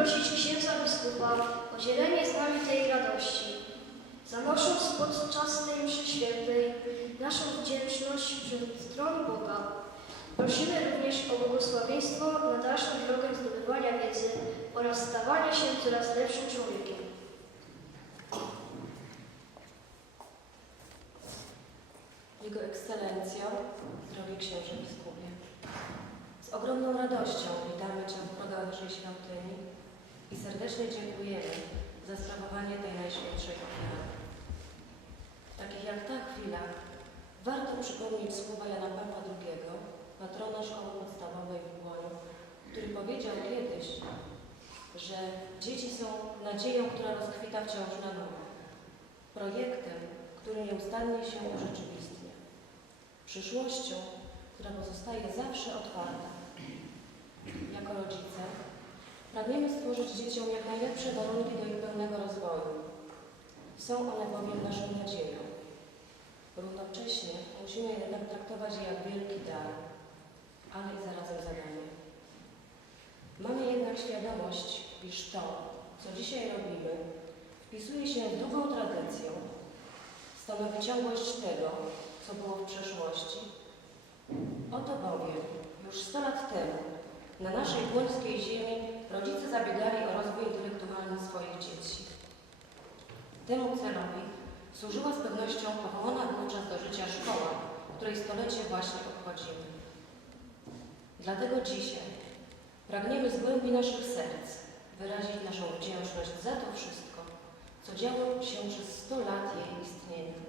Prosić księdza biskupa o dzielenie z nami tej radości, zanosząc podczas tej mszy świętej naszą wdzięczność przed tron Boga. Prosimy również o błogosławieństwo na dalszą drogę zdobywania wiedzy oraz stawania się coraz lepszym człowiekiem. Jego Ekscelencjo, drogi księże biskupie, z ogromną radością witamy Cię w naszej świątyni i serdecznie dziękujemy za sprawowanie tej najświętszej ofiary. Takich jak ta chwila warto przypomnieć słowa Jana Pawła II, patrona szkoły podstawowej w Błoniu, który powiedział kiedyś, że dzieci są nadzieją, która rozkwita wciąż na nowo, projektem, który nieustannie się urzeczywistnia, przyszłością, która pozostaje zawsze otwarta. Jako rodzice pragniemy stworzyć dzieciom jak najlepsze warunki do ich pełnego rozwoju. Są one bowiem naszą nadzieją. Równocześnie musimy jednak traktować je jak wielki dar, ale i zarazem zadanie. Mamy jednak świadomość, iż to, co dzisiaj robimy, wpisuje się w długą tradycję, znamy ciągłość tego, co było w przeszłości. Oto bowiem już 100 lat temu na naszej błońskiej ziemi rodzice zabiegali o rozwój intelektualny swoich dzieci. Temu celowi służyła z pewnością powołana wówczas do życia szkoła, której stolecie właśnie obchodzimy. Dlatego dzisiaj pragniemy z głębi naszych serc wyrazić naszą wdzięczność za to wszystko, co działo się przez 100 lat jej istnienia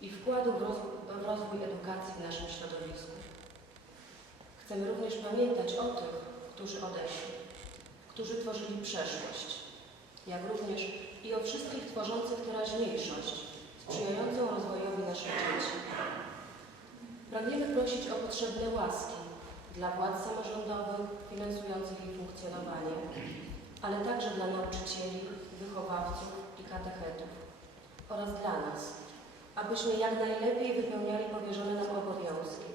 i wkładu w rozwój, w rozwój edukacji w naszym środowisku. Chcemy również pamiętać o tych, którzy odeszli, którzy tworzyli przeszłość, jak również i o wszystkich tworzących teraźniejszość, sprzyjającą rozwojowi naszych dzieci. Pragniemy prosić o potrzebne łaski dla władz samorządowych finansujących ich funkcjonowanie, ale także dla nauczycieli, wychowawców i katechetów oraz dla nas, abyśmy jak najlepiej wypełniali powierzone nam obowiązki.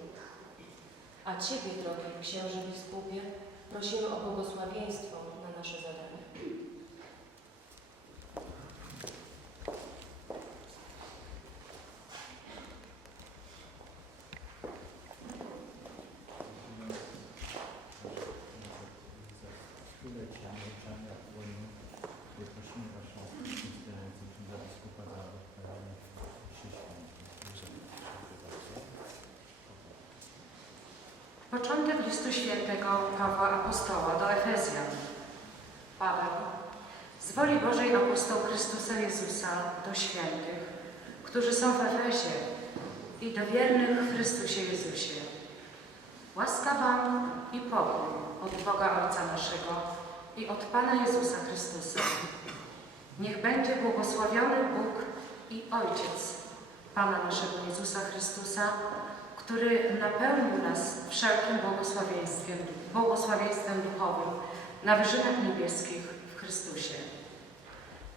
A Ciebie, drogi księże biskupie, prosimy o błogosławieństwo na nasze zadanie. Stulecia nauczania wojny prosimy Waszą inspirację księdza biskupa za odprawienie mszy świętej. Początek listu świętego Pawła Apostoła do Efezjan. Paweł, z woli Bożej apostoł Chrystusa Jezusa do świętych, którzy są w Efezie i do wiernych w Chrystusie Jezusie. Łaska Wam i pokój od Boga Ojca naszego i od Pana Jezusa Chrystusa. Niech będzie błogosławiony Bóg i Ojciec Pana naszego Jezusa Chrystusa, który napełnił nas wszelkim błogosławieństwem, błogosławieństwem duchowym na wyżynach niebieskich w Chrystusie.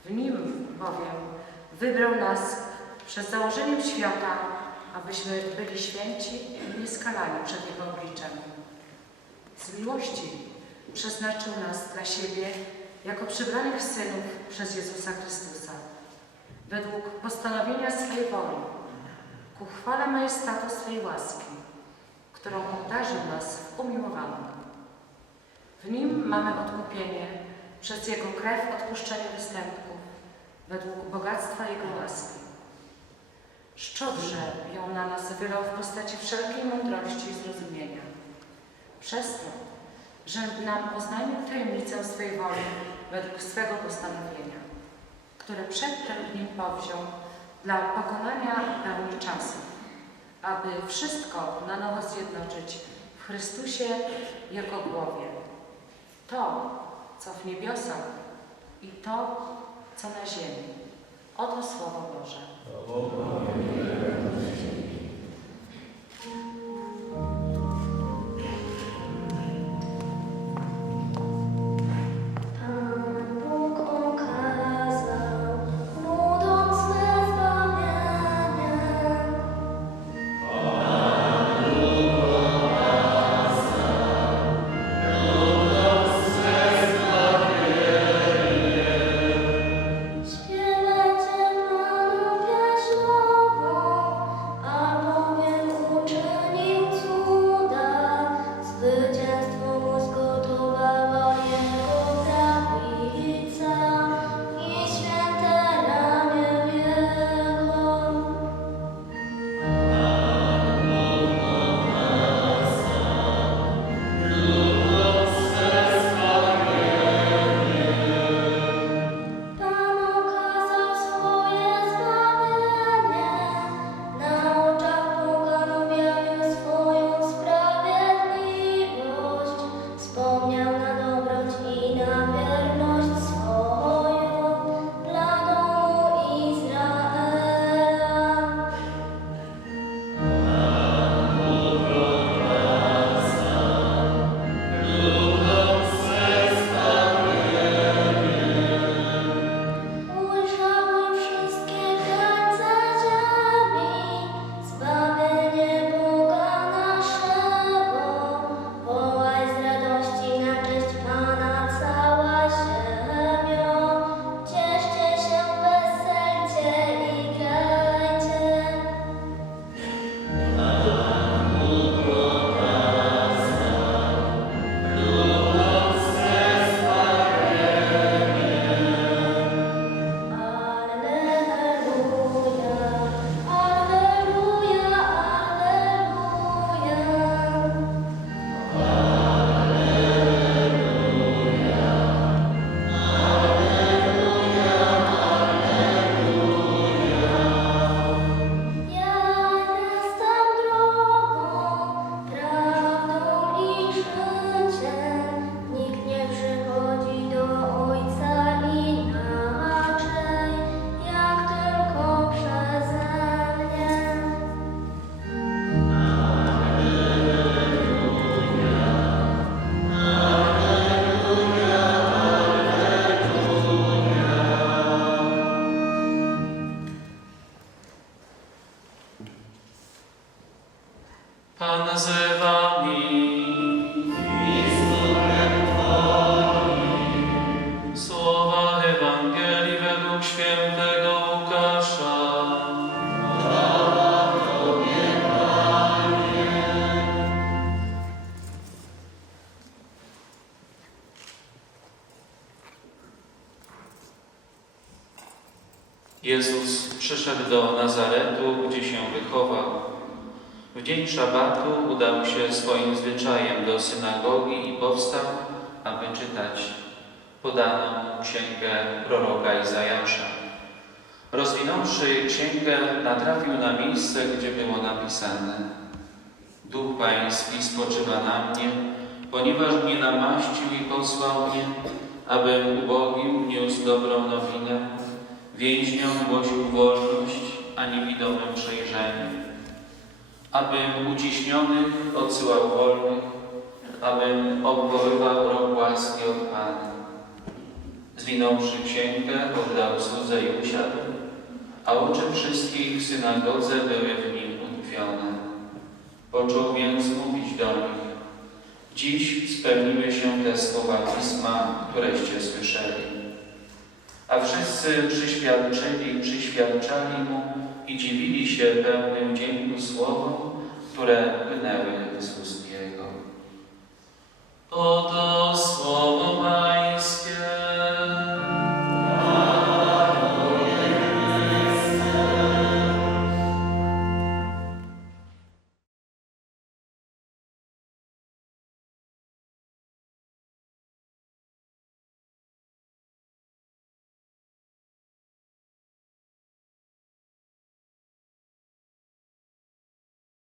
W Nim bowiem wybrał nas przed założeniem świata, abyśmy byli święci i nieskalani przed Jego obliczem. Z miłości przeznaczył nas dla siebie jako przybranych synów przez Jezusa Chrystusa, według postanowienia swej woli, ku chwale majestatu swej łaski, którą obdarzył nas w umiłowaniu. W nim mamy odkupienie przez Jego krew odpuszczenie występków, według bogactwa Jego łaski. Szczodrze ją na nas wylał w postaci wszelkiej mądrości i zrozumienia. Przez to, że nam oznajmił tajemnicę swej woli według swego postanowienia, które przedtem nim powziął dla pokonania pełni czasów, aby wszystko na nowo zjednoczyć w Chrystusie Jego głowie. To, co w niebiosach i to, co na ziemi. Oto Słowo Boże. Pan Allahnya Pan nazywa Jezus przyszedł do Nazaretu, gdzie się wychował. W dzień szabatu udał się swoim zwyczajem do synagogi i powstał, aby czytać podaną księgę proroka Izajasza. Rozwinąwszy księgę, natrafił na miejsce, gdzie było napisane Duch Pański spoczywa na mnie, ponieważ mnie namaścił i posłał mnie, abym ubogim niósł dobrą nowinę, więźniom głosił wolność, a niewidomym przejrzenie, abym uciśnionych odsyłał wolnych, abym obwoływał rok łaski od Pana. Zwinąwszy księgę, oddał słudze i usiadł, a oczy wszystkich w synagodze były w nim utkwione. Począł więc mówić do nich, dziś spełniły się te słowa Pisma, któreście słyszeli. A wszyscy przyświadczyli, przyświadczali mu i dziwili się pełnym dzięku słowom, które płynęły z ust Jego. Oto słowo.